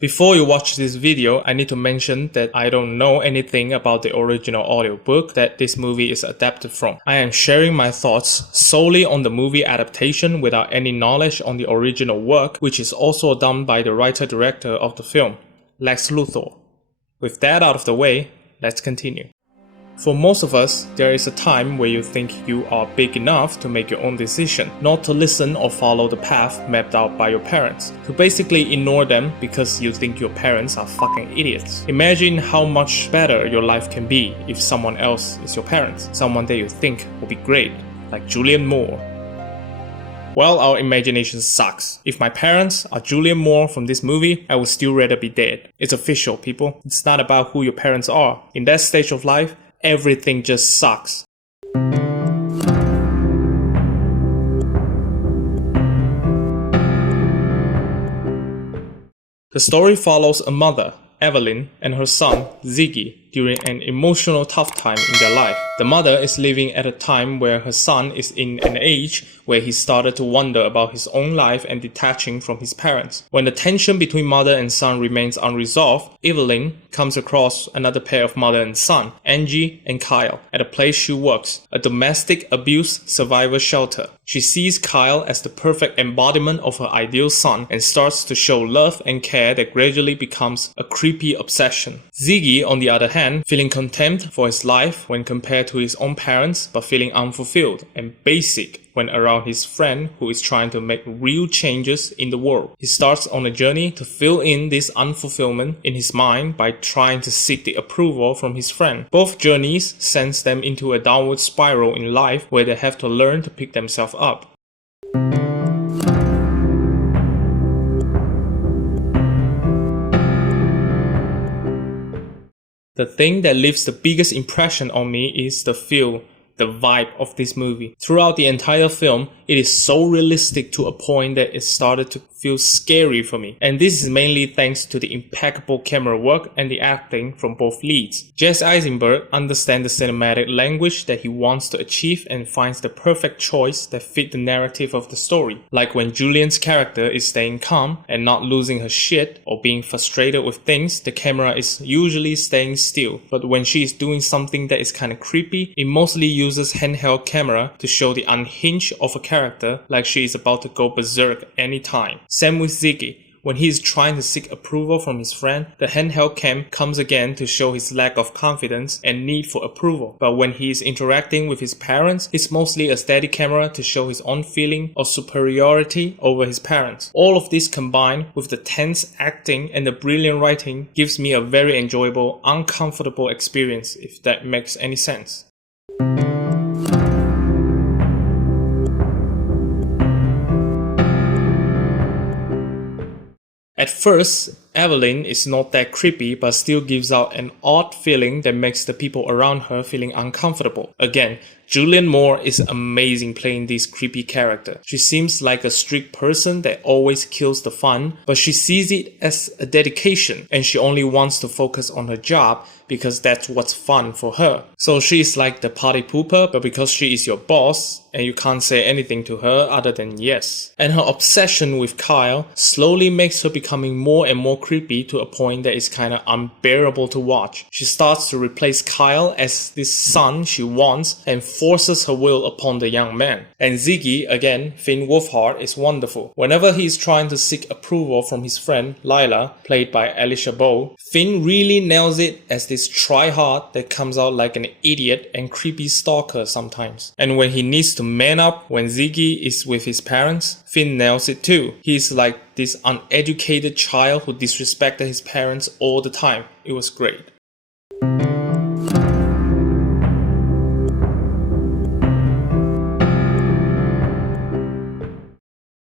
Before you watch this video, I need to mention that I don't know anything about the original audiobook that this movie is adapted from. I am sharing my thoughts solely on the movie adaptation without any knowledge on the original work, which is also done by the writer-director of the film, Lex Luthor. With that out of the way, let's continue. For most of us, there is a time where you think you are big enough to make your own decision, not to listen or follow the path mapped out by your parents, to basically ignore them because you think your parents are fucking idiots. Imagine how much better your life can be if someone else is your parents, someone that you think will be great, like Julianne Moore. Well, our imagination sucks. If my parents are Julianne Moore from this movie, I would still rather be dead. It's official, people. It's not about who your parents are. In that stage of life, everything just sucks. The story follows a mother, Evelyn, and her son, Ziggy, during an emotional tough time in their life. The mother is living at a time where her son is in an age where he started to wonder about his own life and detaching from his parents. When the tension between mother and son remains unresolved, Evelyn comes across another pair of mother and son, Angie and Kyle, at a place she works, a domestic abuse survivor shelter. She sees Kyle as the perfect embodiment of her ideal son and starts to show love and care that gradually becomes a creepy obsession. Ziggy, on the other hand, feeling contempt for his life when compared to his own parents, but feeling unfulfilled and basic when around his friend who is trying to make real changes in the world. He starts on a journey to fill in this unfulfillment in his mind by trying to seek the approval from his friend. Both journeys sends them into a downward spiral in life where they have to learn to pick themselves up. The thing that leaves the biggest impression on me is the feel, the vibe of this movie. Throughout the entire film, it is so realistic to a point that it started to feel scary for me. And this is mainly thanks to the impeccable camera work and the acting from both leads. Jesse Eisenberg understands the cinematic language that he wants to achieve and finds the perfect choice that fit the narrative of the story. Like when Julianne's character is staying calm and not losing her shit or being frustrated with things, the camera is usually staying still. But when she is doing something that is kinda creepy, it mostly uses handheld camera to show the unhinged of a character, like she is about to go berserk anytime. Same with Ziggy. When he is trying to seek approval from his friend, the handheld cam comes again to show his lack of confidence and need for approval. But when he is interacting with his parents, it's mostly a steady camera to show his own feeling of superiority over his parents. All of this combined with the tense acting and the brilliant writing gives me a very enjoyable, uncomfortable experience, if that makes any sense. At first, Evelyn is not that creepy but still gives out an odd feeling that makes the people around her feeling uncomfortable. Again, Julianne Moore is amazing playing this creepy character. She seems like a strict person that always kills the fun, but she sees it as a dedication and she only wants to focus on her job because that's what's fun for her. So she is like the party pooper, but because she is your boss and you can't say anything to her other than yes. And her obsession with Kyle slowly makes her becoming more and more creepy to a point that is kinda unbearable to watch. She starts to replace Kyle as this son she wants and forces her will upon the young man. And Ziggy, again, Finn Wolfhard, is wonderful. Whenever he is trying to seek approval from his friend Lila, played by alishaboe, Finn really nails it as this try-hard that comes out like an idiot and creepy stalker sometimes. And when he needs to man up when Ziggy is with his parents, Finn nails it too. He's like this uneducated child who disrespected his parents all the time. It was great.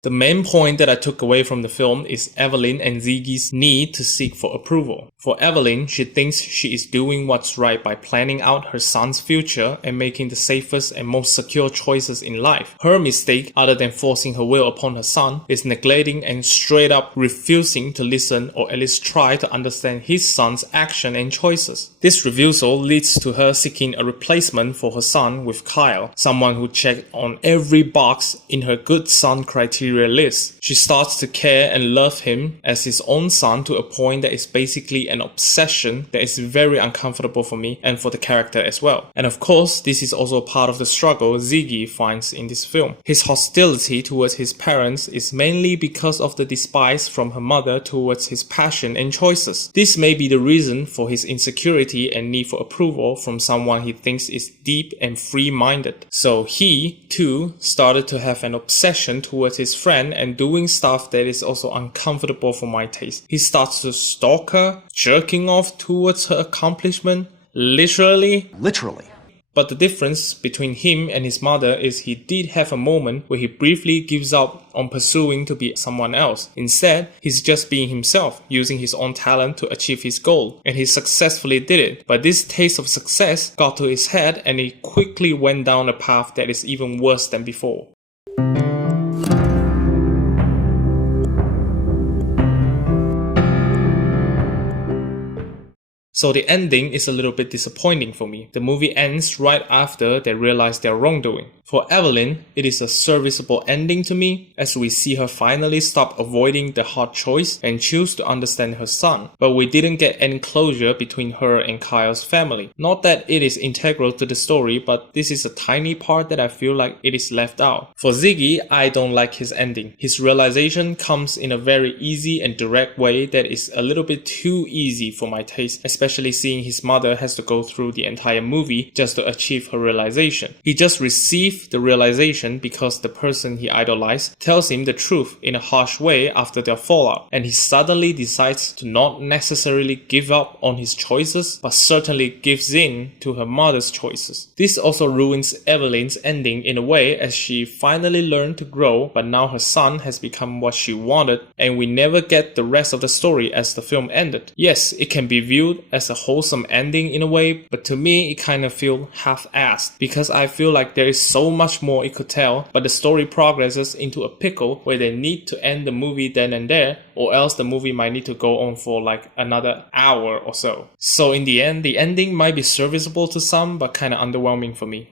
The main point that I took away from the film is Evelyn and Ziggy's need to seek for approval. For Evelyn, she thinks she is doing what's right by planning out her son's future and making the safest and most secure choices in life. Her mistake, other than forcing her will upon her son, is neglecting and straight up refusing to listen or at least try to understand his son's action and choices. This refusal leads to her seeking a replacement for her son with Kyle, someone who checked on every box in her good son criteria materialist. She starts to care and love him as his own son to a point that is basically an obsession that is very uncomfortable for me and for the character as well. And of course, this is also part of the struggle Ziggy finds in this film. His hostility towards his parents is mainly because of the despise from her mother towards his passion and choices. This may be the reason for his insecurity and need for approval from someone he thinks is deep and free-minded. So he, too, started to have an obsession towards his friend and doing stuff that is also uncomfortable for my taste. He starts to stalk her, jerking off towards her accomplishment, literally. But the difference between him and his mother is he did have a moment where he briefly gives up on pursuing to be someone else. Instead, he's just being himself, using his own talent to achieve his goal. And he successfully did it. But this taste of success got to his head and he quickly went down a path that is even worse than before. So the ending is a little bit disappointing for me. The movie ends right after they realize their wrongdoing. For Evelyn, it is a serviceable ending to me, as we see her finally stop avoiding the hard choice and choose to understand her son. But we didn't get any closure between her and Kyle's family. Not that it is integral to the story, but this is a tiny part that I feel like it is left out. For Ziggy, I don't like his ending. His realization comes in a very easy and direct way that is a little bit too easy for my taste, especially seeing his mother has to go through the entire movie just to achieve her realization. He just received the realization because the person he idolized tells him the truth in a harsh way after their fallout, and he suddenly decides to not necessarily give up on his choices, but certainly gives in to her mother's choices. This also ruins Evelyn's ending in a way, as she finally learned to grow, but now her son has become what she wanted, and we never get the rest of the story as the film ended. Yes, it can be viewed as a wholesome ending in a way, but to me it kind of feels half-assed, because I feel like there is so much more it could tell, but the story progresses into a pickle where they need to end the movie then and there, or else the movie might need to go on for like another hour or so. So in the end, the ending might be serviceable to some, but kind of underwhelming for me.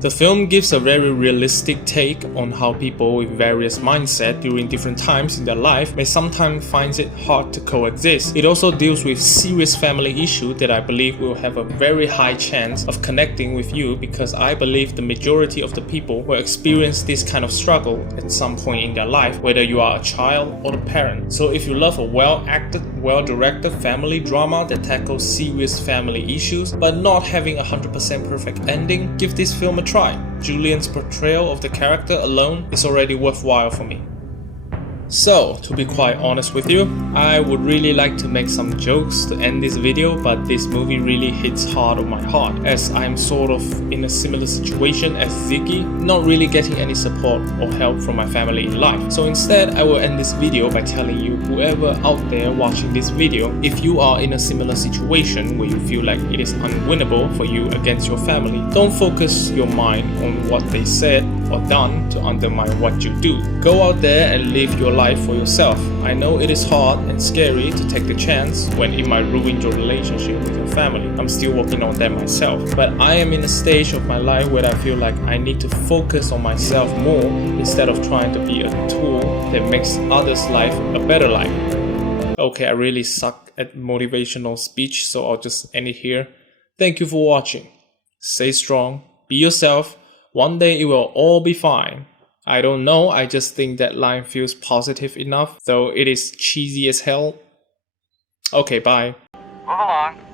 The film gives a very realistic take on how people with various mindsets during different times in their life may sometimes find it hard to coexist. It also deals with serious family issues that I believe will have a very high chance of connecting with you, because I believe the majority of the people will experience this kind of struggle at some point in their life, whether you are a child or a parent. So if you love a well-acted, well-directed family drama that tackles serious family issues but not having a 100% perfect ending, give this film a try. Julianne's portrayal of the character alone is already worthwhile for me. So, to be quite honest with you, I would really like to make some jokes to end this video, but this movie really hits hard on my heart, as I'm sort of in a similar situation as Ziggy, not really getting any support or help from my family in life. So instead, I will end this video by telling you, whoever out there watching this video, if you are in a similar situation where you feel like it is unwinnable for you against your family, don't focus your mind on what they said or done to undermine what you do. Go out there and live your life for yourself. I know it is hard and scary to take the chance when it might ruin your relationship with your family. I'm still working on that myself, but I am in a stage of my life where I feel like I need to focus on myself more instead of trying to be a tool that makes others' life a better life. Okay, I really suck at motivational speech, so I'll just end it here. Thank you for watching. Stay strong, be yourself. One day it will all be fine. I don't know, I just think that line feels positive enough, though it is cheesy as hell. Okay, bye. Move along.